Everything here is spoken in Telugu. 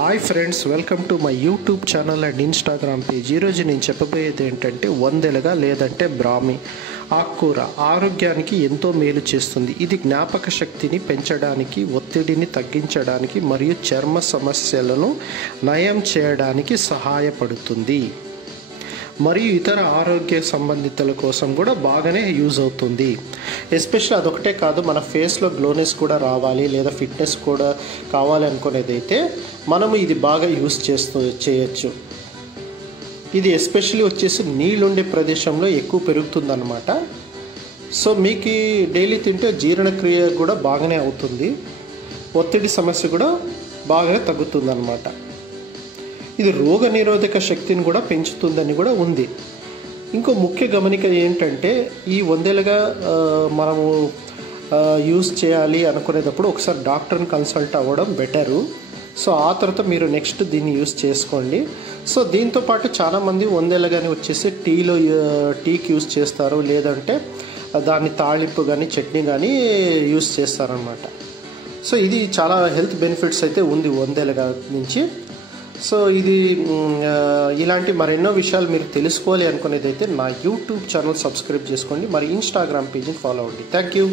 Hi friends, welcome to my YouTube channel and Instagram page. ఈరోజు నేను చెప్పబోయేది ఏంటంటే వందెలగా లేదంటే బ్రాహ్మి ఆకుకూర ఆరోగ్యానికి ఎంతో మేలు చేస్తుంది. ఇది జ్ఞాపక శక్తిని పెంచడానికి, ఒత్తిడిని తగ్గించడానికి మరియు చర్మ సమస్యలను నయం చేయడానికి సహాయపడుతుంది. మరియు ఇతర ఆరోగ్య సంబంధితుల కోసం కూడా బాగానే యూజ్ అవుతుంది. ఎస్పెషల్లీ అదొకటే కాదు, మన ఫేస్లో గ్లోనెస్ కూడా రావాలి లేదా ఫిట్నెస్ కూడా కావాలి అనుకునేదైతే మనము ఇది బాగా యూజ్ చేయొచ్చు. ఇది ఎస్పెషల్లీ వచ్చేసి నీళ్ళుండే ప్రదేశంలో ఎక్కువ పెరుగుతుందన్నమాట. సో మీకు డైలీ తింటే జీర్ణక్రియ కూడా బాగానే అవుతుంది, ఒత్తిడి సమస్య కూడా బాగానే తగ్గుతుందన్నమాట. ఇది రోగ నిరోధక శక్తిని కూడా పెంచుతుందని కూడా ఉంది. ఇంకో ముఖ్య గమనిక ఏంటంటే ఈ వందెలుగా మనము యూజ్ చేయాలి అనుకునేటప్పుడు ఒకసారి డాక్టర్ని కన్సల్ట్ అవ్వడం బెటరు. సో ఆ తర్వాత మీరు నెక్స్ట్ దీన్ని యూజ్ చేసుకోండి. సో దీంతోపాటు చాలామంది వందెలుగాని వచ్చేసి టీకి యూజ్ చేస్తారు, లేదంటే దాన్ని తాళింపు కానీ చట్నీ కానీ యూజ్ చేస్తారనమాట. సో ఇది చాలా హెల్త్ బెనిఫిట్స్ అయితే ఉంది వందెలుగా నుంచి. సో ఇది ఇలాంటి మరెన్నో విషయాలు మీరు తెలుసుకోవాలి అనుకునేదైతే నా యూట్యూబ్ ఛానల్ సబ్స్క్రైబ్ చేసుకోండి, మరి ఇన్స్టాగ్రామ్ పేజ్ని ఫాలో అవ్వండి. Thank you.